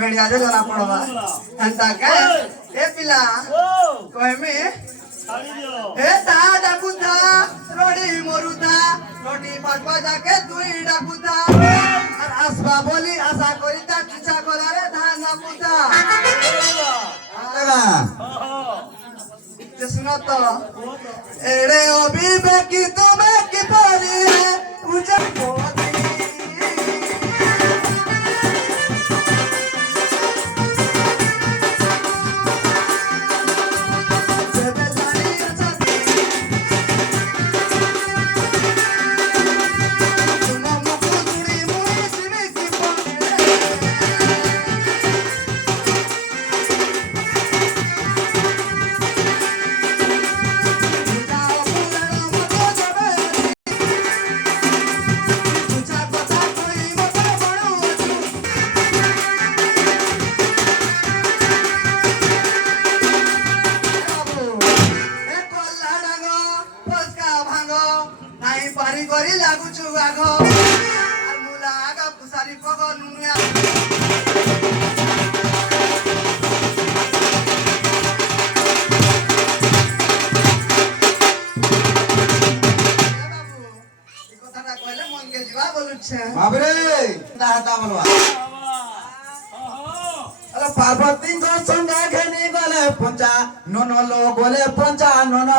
भेड़िया जे जना पड़वा हंता के ए पिला कहमे ए ता डाकुता रोडी मरुता रोटी पाटवा जाके तुई डाकुता और आसबा बोली आशा करिता किछा करारे धान ना पुता लगा सुनो तो एड़े अभिवेकी तुम्हें की परी है उजर पोती पारी करी लागू चुगागो আর মুলা আগা পুসারি পগ নুনিয়া বাবু এই কথাটা কইলে মন কে জিবা বলুছে বাবরে দাদা বলবা আলো পার্বতী গো সঙ্গে ঘেনি গলে পঞ্চা নন লো গলে পঞ্চা নন